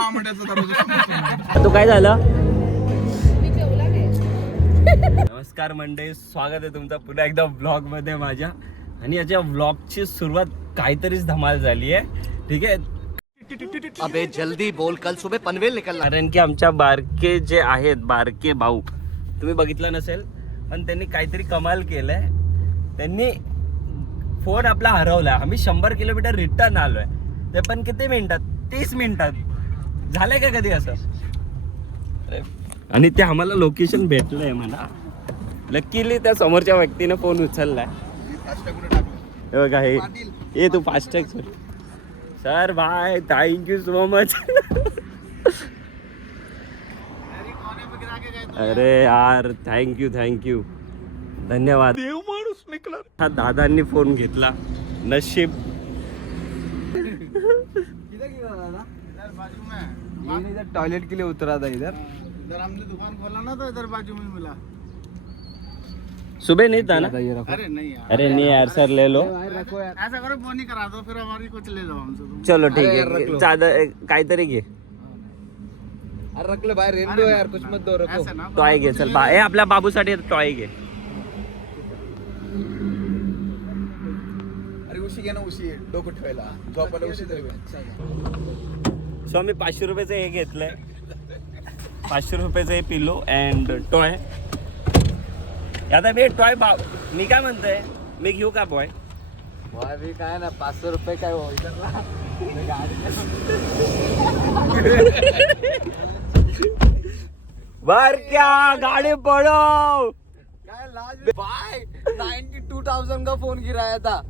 तो काय झालं? नमस्कार मंडळी, स्वागत आहे तुमचं पुन्हा एकदा व्लॉग मध्ये माझ्या. आणि याच्या व्लॉगची सुरुवात काहीतरीच धमाल झाली आहे. ठीक आहे, अबे जल्दी बोल, कल सुबह पनवेल निकलना. कारण की आमच्या बारके जे आहेत, बारके भाऊ, तुम्ही बघितलं नसेल पण त्यांनी काहीतरी कमाल केलंय. त्यांनी फोन आपला हरवला. आम्ही 100 किलोमीटर रिटर्न आलोय, ते पण किती मिनिटात? 30 मिनिटात. झालंय का कधी असं? आणि ते आम्हाला लोकेशन भेटलंय म्हणा. लकीली त्या समोरच्या व्यक्तीने फोन उचललाय. हे बघा, हे तू FASTag sir. Bye, thank you so much. अरे यार, थँक्यू धन्यवाद. देव माणूस निकला. हा दादांनी फोन घेतला. नशीब. इधर टॉयलेट के लिए उतरा था. इधर हमने दुकान खोला ना, तो इधर बाजू में मिला. सुबह नहीं था ना? अरे नहीं यार, अरे नहीं यार सर, ले लो. ऐसा करो फोन ही करा दो, फिर हमारी कुछ ले लो हमसे तुम. चलो ठीक आहे, चादर काहीतरी घे. अरे रख ले भाई, रहने दो यार, कुछ मत दो, रखो. ऐसा ना टॉय घे. चल बा, आपल्या बाबूसाठी टॉय घे. अरे उशी घे ना, उशी डोकं ठेवायला, झोपायला उशी तरी. सो आम्ही 500 रुपयाचं हे घेतलंय. 500 रुपयाचं हे पिलो अँड टॉय. आता मी टॉय मी काय म्हणतोय, मी घेऊ का बॉय? भाई भी काय ना, 500 रुपये काय हो इधर. बर क्या गाड़ी पड़ो. काय लाज भाई, 92,000 का फोन गिराया था.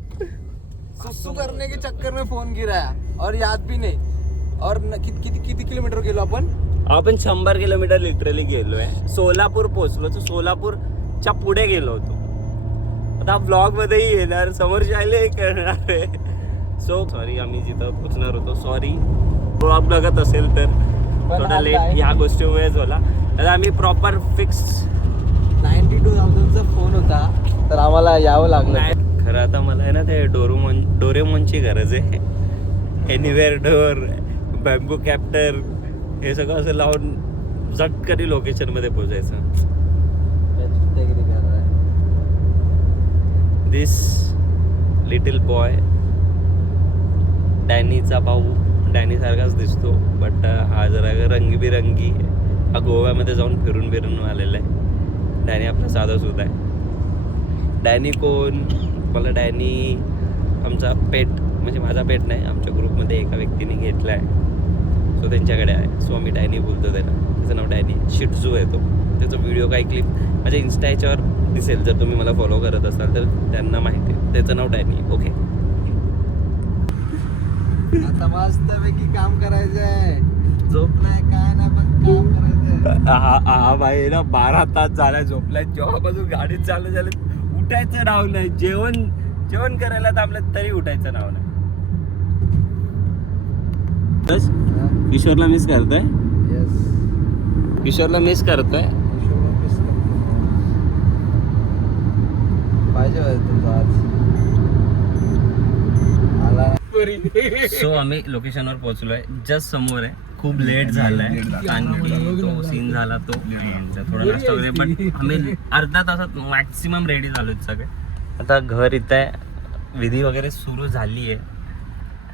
सुसु करने के चक्कर में फोन गिराया और याद भी नहीं. और किती किलोमीटर गेलो आपण? 100 किलोमीटर लिटरली गेलोय. सोलापूर पोहोचलो. तर सोलापूरच्या पुढे गेलो होतो. आता ब्लॉग मध्येही येणार, समोरच्याला करणार आहे. सो सॉरी, आम्ही जिथं पोहोचणार होतो. सॉरी, ब्लॉग बघत असेल तर थोडा लेट ह्या गोष्टीमुळेच झाला. आता आम्ही प्रॉपर फिक्स 92,000चा फोन होता, तर आम्हाला यावं लागलं. खरं आता मला आहे ना ते डोरेमॉनची गरज आहे. एनिवेअर डोर, बॅम्बू कॅप्टर, हे सगळं असं लावून झटकरी लोकेशन मध्ये पोहोचायचं. दिस लिटिल बॉय, डॅनीचा भाऊ, डॅनी सारखाच दिसतो, बट हा जरा रंगीबिरंगी. हा गोव्यामध्ये जाऊन फिरून आलेला आहे. डॅनी आपला साधा सुद्धा आहे. डॅनी कोण? मला डॅनी आमचा पेट, म्हणजे माझा पेट नाही, आमच्या ग्रुपमध्ये एका व्यक्तीने घेतला आहे. सो त्यांच्याकडे आहे. सो आम्ही डॅनी बोलतो त्याला. त्याचं नाव डॅनी. शिटजू आहे तो. त्याचा व्हिडिओ काही क्लिप माझ्या इन्स्टा याच्यावर दिसेल. जर तुम्ही मला फॉलो करत असाल तर त्यांना माहिती आहे. त्याचं नाव डॅनी. ओके, आता मस्तपैकी काम करायचं आहे. झोप नाही काय नाही, पण काम करायचं आहे. हा भाई ना, 12 तास झाला झोपलाय. जेव्हापासून गाडीत चालू झालं उठायचं नाव नाही. जेवण करायला थांबलं तरी उठायचं नाव नाही. किशोरला मिस करतोय. किशोरला मिस करतोय. पाहिजे तुमचा आज आला. सो आम्ही लोकेशनवर पोहोचलोय. जस्ट समोर आहे. खूप लेट झालाय कारण की तो सीन झाला तो. थोडा नाश्ता वगैरे, पण आम्ही अर्धा तासात मॅक्सिमम रेडी झालो सगळे. आता घर इथं आहे. विधी वगैरे सुरू झाली आहे.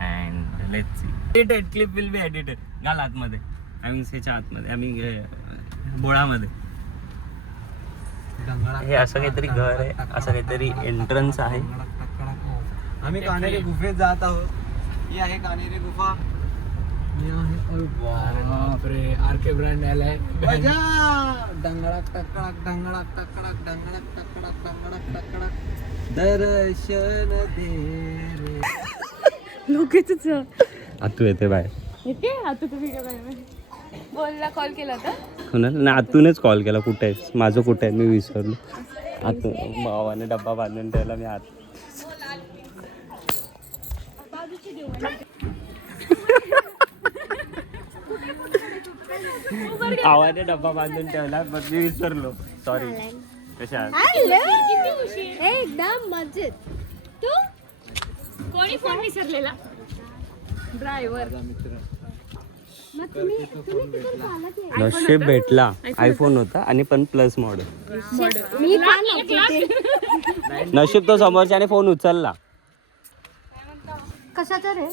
And let's see. Edited clip will be edited. घाल आतमध्ये, ह्याच्या आतमध्ये, आम्ही बोळामध्ये. हे असं काहीतरी घर आहे, असं काहीतरी एंट्रन्स आहे. आम्ही कान्हेरी गुफेत जात आहोत. ही आहे कान्हेरी गुफा. बापरे, आरके ब्रँड आलाय. डंगळक टकडक डंगळक टकडक डंगळक टकडक डंगळक टकडक दर्शन दे रे. लोकेच आतू येते बाय. येते आता. तुम्ही काय बोलला, कॉल केला होता कोणाला? नाही, आतूनच कॉल केला. कुठे आहेस? माझं कुठे आहे? मी विसरलो. आतू भावाने डब्बा बांधून ठेवला. मी आत आवाने डब्बा बांधून ठेवला, पण मी विसरलो. सॉरी. कशा एकदम मजेत. तू कोणी फोन विसरलेला? ड्रायव्हर. मग नशीब भेटला. आयफोन होता आणि पण प्लस मॉडेल. नशीब तो समोरच्याने फोन उचलला. कशाचा रे?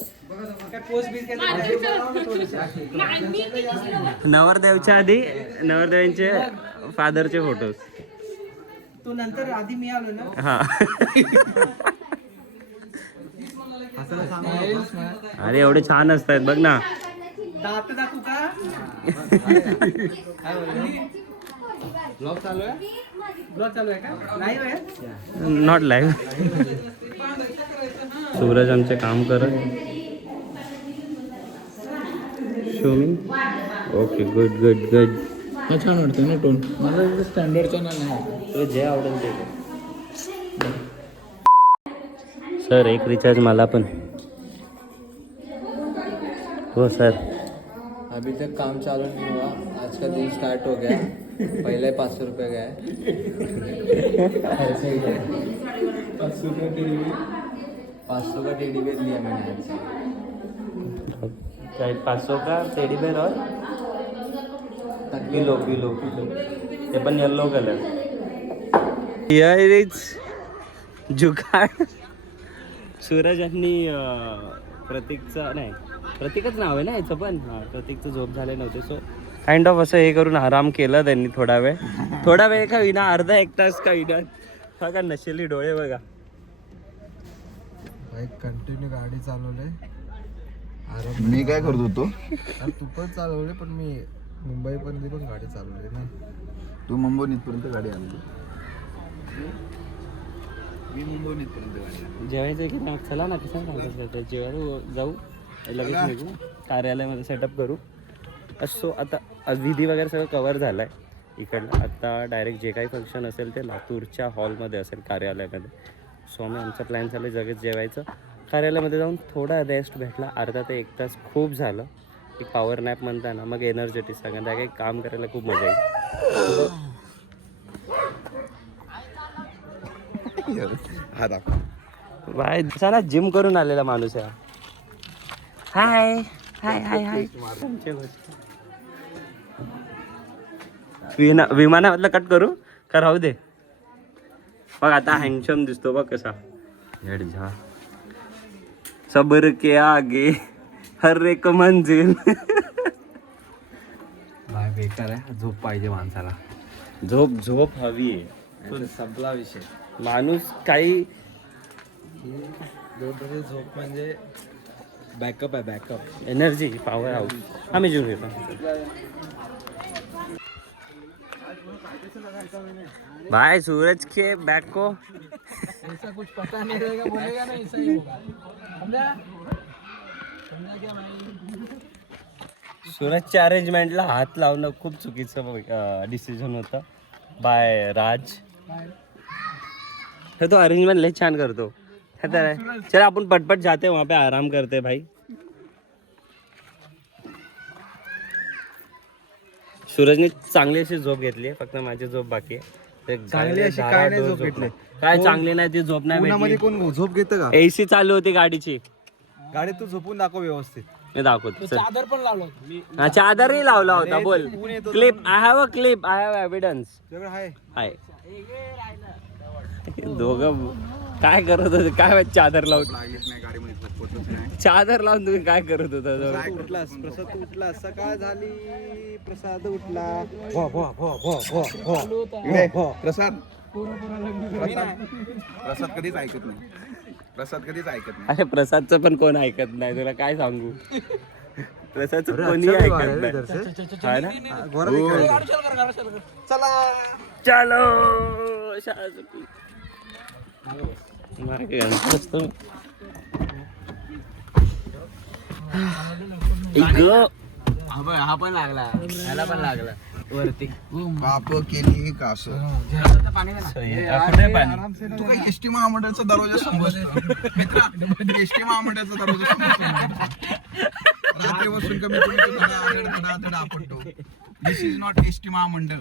नवरदेवच्या आधी नवरदेवांचे फादरचे फोटोज. तू नंतर आधी मी आलो ना. हा. अरे एवढे छान असतात बघ ना. दात दाखवू का? ब्लॉग चालू आहे. ब्लॉग चालू आहे का? लाईव्ह आहे. Not live. सूरज आमचे काम करत. शो मी. Okay good good good. छान वाटतं ना टोन. मला स्टँडर्डचा नाही. तुला जे आवडेल ते. सर एक रिचार्ज मला पण. हो सर. अभी तक काम चालू नहीं हुआ. आज का दिन स्टार्ट हो गया. पहले 500 रुपये गए. 500 का टेडी बेयर लिया मैंने आज. 500 का टेडी बेयर और पिलो पिलो ते पण येल्लो कलर. हिअर इज जुगाड. सूरज आणि प्रतीकचा नाही, प्रतीकच नाव आहे ना याचं पण. हां प्रतीकचं झोप झाले नव्हते. सो काइंड ऑफ असं हे करून आराम केला त्यांनी थोडा वेळ का विना, अर्धा एक तास का विना. बघा नशेली डोळे बघा. कंटिन्यू गाडी चालवले. मी काय करत होतो? तू पण चालवले पण मी मुंबईपर्यंत पण गाडी चालवली ना. तू मुंबई इथपर्यंत गाडी आणली. मी मुंबई इथपर्यंत गाडी आणली. जेवायचं की ना. चला ना. कसं सांगतात जेवायला जाऊ लगेच निघू. कार्यालयामध्ये सेटअप करू. असो आता विधी वगैरे सगळं कवर झालं आहे इकडलं. आता डायरेक्ट जे काही फंक्शन असेल ते लातूरच्या हॉलमध्ये असेल कार्यालयामध्ये. सो आम्ही आमचा प्लॅन चालू आहे जगत जेवायचं. कार्यालयामध्ये जाऊन थोडा रेस्ट भेटला. अर्धा ते एक तास खूप झालं. एक पॉवर नॅप म्हणता ना, मग एनर्जेटिक सांगा. त्या काही काम करायला खूप मजा येईल. हा दाखव. बाय ना जिम करून आलेला माणूस आहे. हाय हाय हाय हाय. विमानामधलं कट करू का राहू दे. बघ आता हँडसम दिसतो बघ कसा. हेड झा सबर के आगे हर एक मंजिल. बाय बेकार आहे. झोप पाहिजे माणसाला. झोप हवी आहे. संपला विषय. माणूस काही झोप म्हणजे बॅकअप आहे. Backup energy power house. आम्ही जीव घेतो. भाई सूरज के बैक को ऐसा कुछ पता नहीं रहेगा. बोलेगा ना ऐसा ही होगा. समझा क्या भाई. सूरजच्या अरेंजमेंटला हात लावणं खूप चुकीचं डिसिजन होतं बाय राज. तो अरेंजमेंट लय छान करतो. चल आपण पटपट जाते वहाँ पे आराम करते भाई. सूरजने चांगली अशी झोप घेतली आहे. फक्त माझी झोप बाकी आहे. चांगली अशी काय नाही झोप घेतली. काय चांगली नाही ती झोप नाही भेटली. कोण झोप घेतं का? एसी चालू होती गाडीची. गाडी तू झोपून दाखव व्यवस्थित. मी दाखवतो. चादर पण लावलो. हा चादरही लावला होता. बोल clip. I have a clip. I have evidence. Hi दोघं काय करत होते काय माहित. चादर लावून तुम्ही काय करत होता. प्रसाद उठला. सकाळ झाली. प्रसाद उठला. प्रसाद कधीच ऐकत नाही. प्रसाद कधीच ऐकत नाही. अरे प्रसादचं पण कोण ऐकत नाही. तुला काय सांगू. प्रसादचं कोणी ऐकत नाही. हा ना. चलो शाळा सुटली. हा पण लागला. ह्याला पण लागला वरती. बाप केली कास. तू काही एसटी महामंडळाचा दरवाजा समोर मित्रा. एसटी महामंडळाचा दरवाजा समोर रात्री बसून कमी कमी आपटतो. दिस इज नॉट एसटी महामंडळ.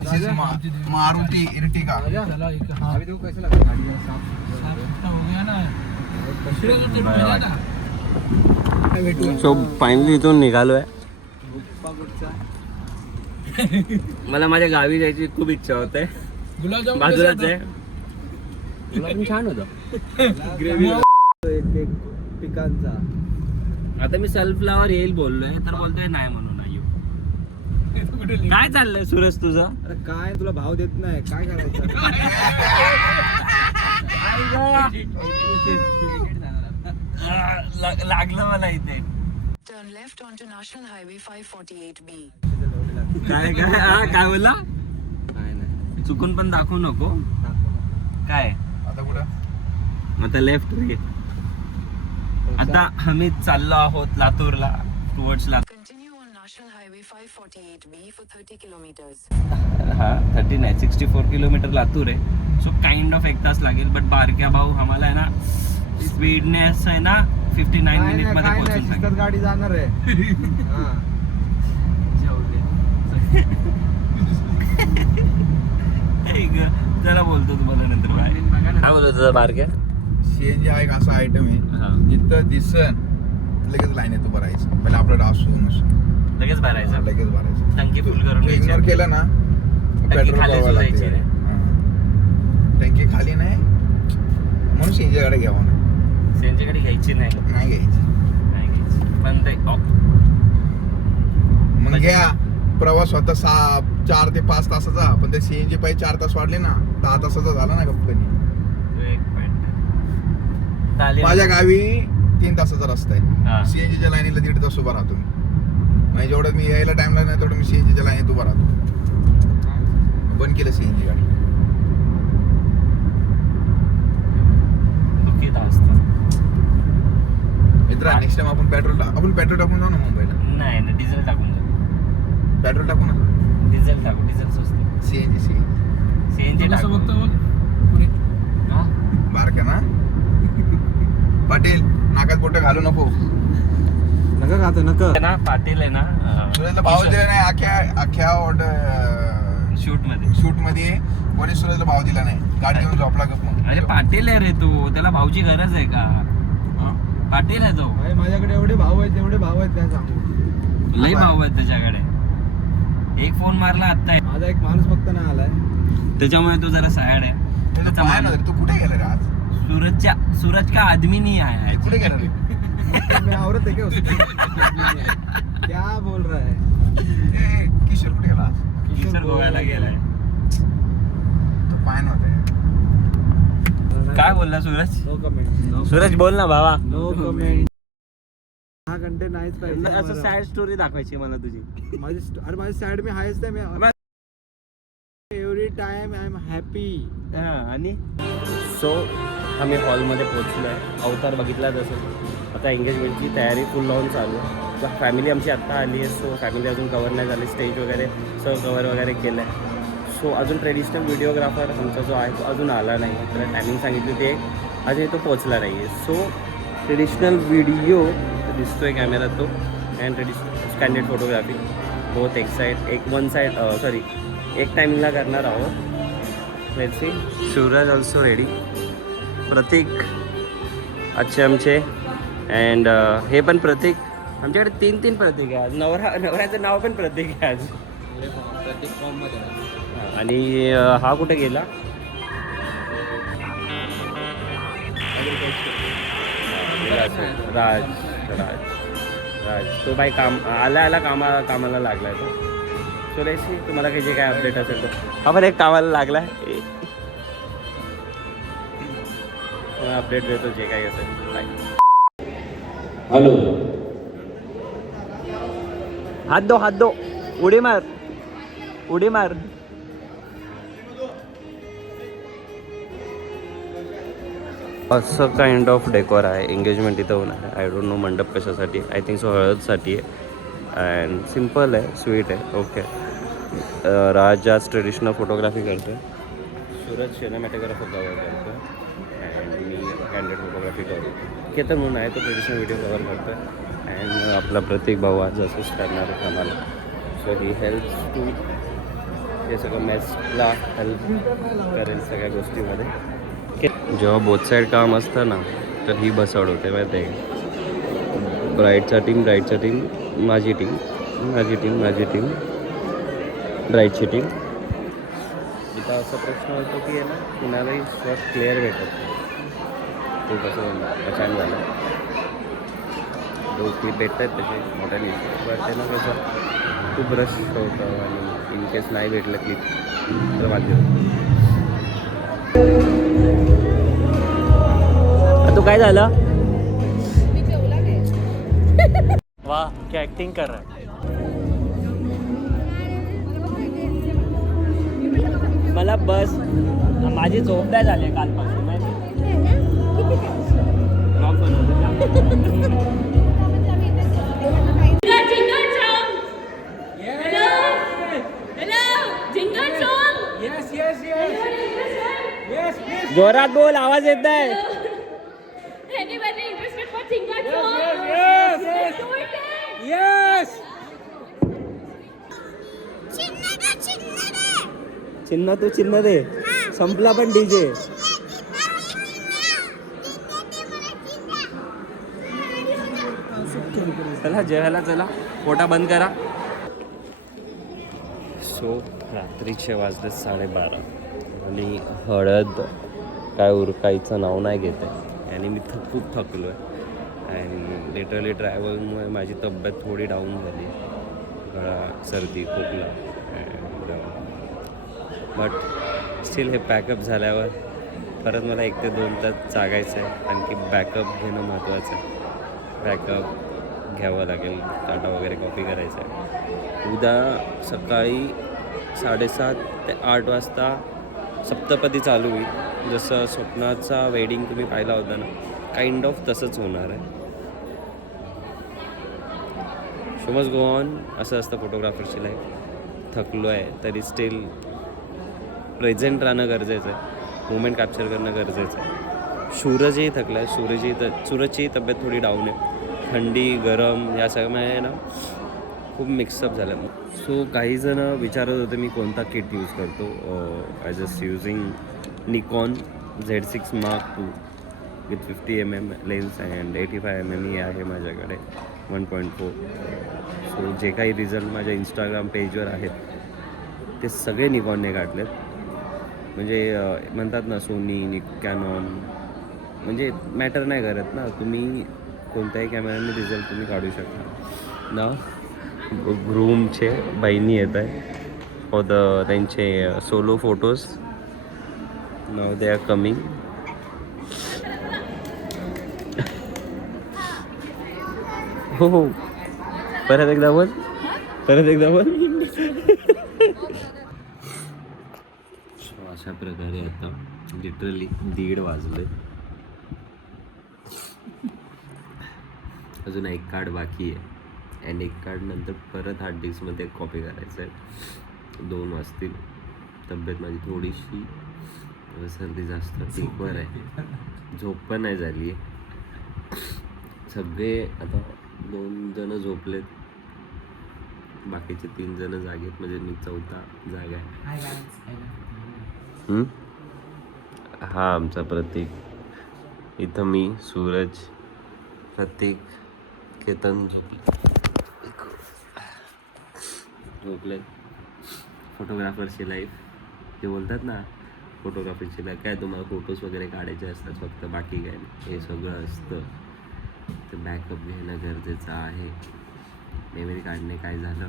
दिस इज मारुती इर्टिगा. हो गया ना. सो फायनली इथून निघालोय. मला माझ्या गावी जायची खूप इच्छा होते. बाजूलाच आहे. गुलाबजाम छान होतं. पिकांचा. आता मी सनफ्लावर येईल बोललोय तर बोलतोय नाही म्हणून नाही येऊ. काय चाललंय सूरज तुझं? अरे काय तुला भाव देत नाही काय करायचं. लागलं मला इथे. Turn left onto National Highway 548B. काय काय काय बोलला? चुकून पण दाखवू नको. काय आता कुठं आता लेफ्ट रे. आता आम्ही चाललो आहोत लातूरला towards Latur. Continue on National Highway 548B for 30 kilometers. हा 30 नाही 64 किलोमीटर लातूर आहे. सो काइंड ऑफ 1 तास लागेल. बट बारक्या भाऊ आम्हाला आहे ना स्पीडनेस आहे ना 59 मिनिट मध्ये पोहोचून सांगेल. गाडी जाणार आहे. जरा बोलतो तुम्हाला नंतर. काय बोलतो तुझा बारक्या? सीएनजी हा एक असा आयटम आहे हा. जिथं दिसन लगेच लाईन येतो भरायचं. पहिले आपलं डासून लगेच भरायचा. लगेच भरायचं. टंकी फुल करून इग्नोर घ्यायची. केलं ना पेट्रोल खाली भरावं सुधायची लागते. रे. टँकी खाली नाही म्हणून सीएनजी गाडी घ्यावं नाही. सेंचुरी घ्यायची नाही. नाही घ्यायची. नाही घ्यायची. पण ते मग घ्या प्रवास होता 4 ते 5 तासाचा. पण ते सीएनजी पाहिजे 4 तास वाढले ना 10 तासाचा झाला ना कंपनी. एक पॉइंट माझ्या गावी 3 तासाचा रस्ता हा. आहे. सीएनजीच्या लाईनीला 1.5 तास उभा राहतो मी. म्हणजे जेवढं मी यायला टाइम लागला तेवढं मी सीएनजीच्या लाईनीत उभा राहतो. बंद केलं सीएनजी गाडी. दुःखीत असतं. मित्रा नेक्स्ट टाइम आपण पेट्रोल टाकून जाऊ ना मुंबईला. नाही ना डिझेल टाकून जाऊ. पेट्रोल टाकू ना. डिझेल टाकू. डिझेल स्वस्त. सीएनजी सीएनजी टाकू. बारक्या ना पाटील नाकात बोट घालू नको. नका खातो नका. ना पाटील आहे ना सुरेशला भाव दिला नाही अख्ख्या शूट मध्ये. शूट मध्ये कोणी सुरेशला भाव दिला नाही. गाडी घेऊन झोपला गप मग. अरे पाटील आहे रे तू. त्याला भाऊची गरज आहे का? पाटील आहे तो. माझ्याकडे एवढे भाव आहेत तेवढे भाव आहेत काय सांगू. लई भाऊ आहेत त्याच्याकडे. एक फोन मारला आता. माझा एक माणूस फक्त नाही आलाय. त्याच्यामुळे तो जरा सॅड आहे. त्याचा पाय ना मान- रे, तू कुठे गेला रे आज? सूरज का आदमी नहीं आया. कुठे गेला रे? मैं औरत है क्या उसकी? क्या बोल रहा है? ए, किशोर कुठे गेला आज? किशोर गोव्याला गेलाय. तो पाय नव्हता. काय बोलला सूरज? No comment. सूरज बोल ना भावा. No comment. हा कंटेंट नाहीच पाहिजे. असं सॅड स्टोरी दाखवायची मला तुझी. माझी साइड में हायच आहे. मैं every time I am happy. आणि सो आम्ही हॉलमध्ये पोहोचलो आहे. अवतार बघितलाच असेल. आता एंगेजमेंटची तयारी फुल लावून चालू आहे. फॅमिली आमची आत्ता आली आहे. सो फॅमिली अजून कवर नाही झाली. स्टेज वगैरे सगळं कवर वगैरे केलं आहे. सो अजून ट्रेडिशनल व्हिडिओग्राफर आमचा जो आहे तो अजून आला नाही. त्याला टायमिंग सांगितली ते अजून तो पोचला नाही आहे. सो ट्रेडिशनल व्हिडिओ दिसतो आहे कॅमेरात तो. And traditional standard photography both एक टायमिंगला करणार आहोत. Let's see. Suraj also ready. Prateek आजचे आमचे. अँड हे पण प्रतीक. आमच्याकडे 3 प्रतीक आहे आज. नवऱ्याचं नाव पण प्रतीक आहे आज. प्रत्येक फॉर्म मध्ये. आणि हा कुठे गेला? राज. तो बाई आला कामाला लागलाय तो. सुरेशजी तुम्हाला काही जे काय अपडेट असेल तो. हा पण एक कामाला लागलाय. अपडेट देतो जे काही असेल. बाय. हॅलो. हात दो. उडी मार. असं काइंड ऑफ डेकोर आहे. एंगेजमेंट इथं होणार आहे. आय डोंट नो मंडप कशासाठी. आय थिंक सो हळदसाठी आहे. अँड सिम्पल आहे. स्वीट आहे. ओके. राज आज ट्रेडिशनल फोटोग्राफी करतो आहे. सूरज सिनेमॅटोग्राफर कवर करतो आहे. अँड मी कॅन्डेड फोटोग्राफी करतो. केतन म्हणून आहे तो ट्रेडिशनल व्हिडिओ कवर करतो आहे. अँड आपला प्रतीक भाऊ आज असिस्ट करणार आहे आम्हाला. सो ही हेल्प्स टू हे सगळं मॅचला हेल्प करेल सगळ्या गोष्टीमध्ये. जेव्हा बोथ साईड काम असतं ना तर ही बसवड होते माहिती आहे. ब्राईडचा टीम माझी टीम ब्राईडची टीम. इथं असा प्रश्न होतो की आहे ना कुणालाही फर्स्ट क्लिअर भेटत नाही. ते कसं छान झालं. दोघी भेटत आहेत तसे मोठ्या दिवशी पण त्यांना कसं खूप रश होतं आणि इन केस नाही भेटलं की तर बाकी तो काय झालं. वाह क्या एक्टिंग कर रहा है. मला बस माझी झोप नाही झाली कालपासून. जोरात बोल, आवाज येत नाही. Anybody interested for Chinga song? Yes. चिन्ह तू चिन्ह दे. संपला पण डीजे. चला जेवायला चला. पोटा बंद करा. सो रात्रीचे वाजले 12:30 आणि हळद काय उरकायचं नाव नाही घेत आहे आणि मी खूप थकलो आहे. आणि लिटरली ट्रॅव्हलमुळे माझी तब्येत थोडी डाऊन झाली. गळा सर्दी खोकला बट स्टील हे पॅकअप झाल्यावर परत मला 1 ते 2 तास जागायचं आहे. आणखी बॅकअप घेणं महत्त्वाचं आहे. बॅकअप घ्यावं लागेल. टाटा वगैरे कॉपी करायचं आहे. उद्या सकाळी 7:30 ते 8 वाजता सप्तपदी चालू होईल. जसं स्वप्नाचा वेडिंग तुम्ही पाहिला होता ना काइंड ऑफ तसंच होणार आहे. Show must go on. असं असतं फोटोग्राफरची लाईफ. थकलो आहे तरी स्टील प्रेझेंट राहणं गरजेचं आहे. मुवमेंट कॅप्चर करणं गरजेचं आहे. सूरजही थकला आहे. सूरजची तब्येत थोडी डाऊन आहे. थंडी गरम या सगळ्यामुळे ना खूप मिक्सअप झालं. सो काही जण विचारत होते मी कोणता किट यूज करतो. I just using Nikon Z6 Mark II with 50mm lens and 85mm आहे माझ्याकडे 1.4. सो जे काही रिझल्ट माझ्या इंस्टाग्राम पेजवर आहेत ते सगळे निकॉनने काढलेत. म्हणजे म्हणतात ना सोनी कॅनॉन म्हणजे मॅटर नाही करत ना. तुम्ही कोणत्याही कॅमेऱ्याने रिझल्ट तुम्ही काढू शकता ना. ग्रूमचे बहिणी येत आहे फॉर त्यांचे solo photos. Now they are coming. हो परत एकदा बोल. अशा प्रकारे आता लिटरली 1:30 वाजले. अजून 1 कार्ड बाकी आहे आणि 1 कार्ड नंतर परत हार्ड डिस्कमध्ये कॉपी करायचं आहे. 2 वाजतील. तब्येत माझी थोडीशी सर्दी जास्त पीकवर आहे. झोप पण नाही झाली आहे. सगळे आता 2 जण झोपलेत. बाकीचे 3 जण जागेत म्हणजे मी 4था जागा आहे. हा आमचा प्रतीक. इथं मी सूरज प्रतीक केतन झोपले. फोटोग्राफरची लाईफ ते बोलतात ना फोटोग्राफरची लाईफ काय तुम्हाला फोटोज वगैरे काढायचे असतात फक्त बाकी काय नाही. हे सगळं असतं. ते बॅकअप घेणं गरजेचं आहे. मेमरी काढणे काय झालं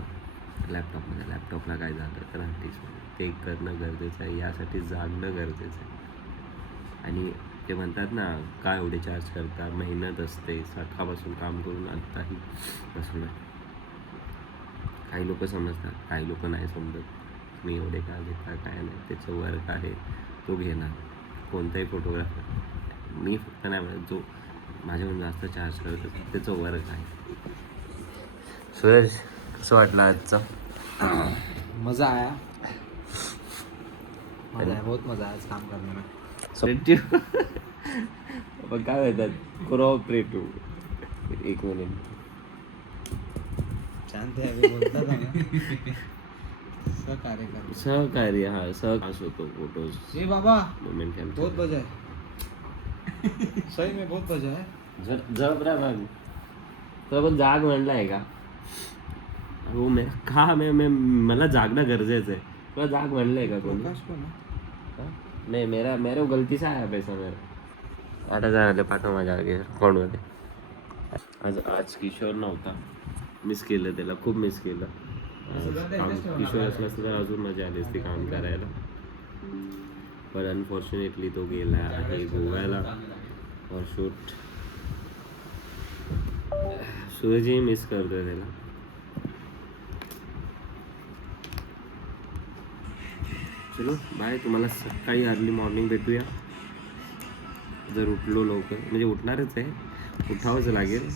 लॅपटॉपला काय झालं तर हार्डडिस्कमध्ये ते करणं गरजेचं आहे. यासाठी जागणं गरजेचं आहे. आणि ते म्हणतात ना काय एवढे चार्ज करता. मेहनत असते. सकाळपासून काम करून आत्ताही बसणं. काही लोक समजतात काही लोक नाही समजत. मी एवढे का घेता काय नाही त्याचं वर्क आहे तो घेणार. कोणताही फोटोग्राफर मी फक्त नाही म्हणत जो माझ्याहून जास्त चार्ज करत असतो त्याचं वर्क आहे. सूरज कसं वाटलं आजचं. मज़ा आया. बहुत मज़ा आया काम करने में. पण काय म्हणतात कोऑपरेटिव्ह. 1 मिनिट शांत आहे बोलता सहकार्य. हा सहकास होतो फोटोज. ये बाबा मोमेंट बहुत मजा है. सही में बहुत मजा है. जब रहा तुला पण जाग म्हणलाय का? हो मैं मला जागणं गरजेचं आहे. तुला जाग म्हणलंय का कोणी? हाँ? नहीं मेरे को गलती से आया पैसा मेरा 8,000 आले. पाठव माझ्या अकाउंटमध्ये. आज किशोर नव्हता. मिस केलं त्याला, खूप मिस केलं. किशोर असला असतं तर अजून मजा आली असती काम करायला. पण अनफॉर्च्युनेटली तो गेला आहे गोव्याला. और शूट सूरजही मिस करतोय त्याला. चलो बाय. तुम्हाला सकाळी अर्ली मॉर्निंग भेटूया. जर उठलो लवकर, म्हणजे उठणारच आहे, उठावंच लागेल.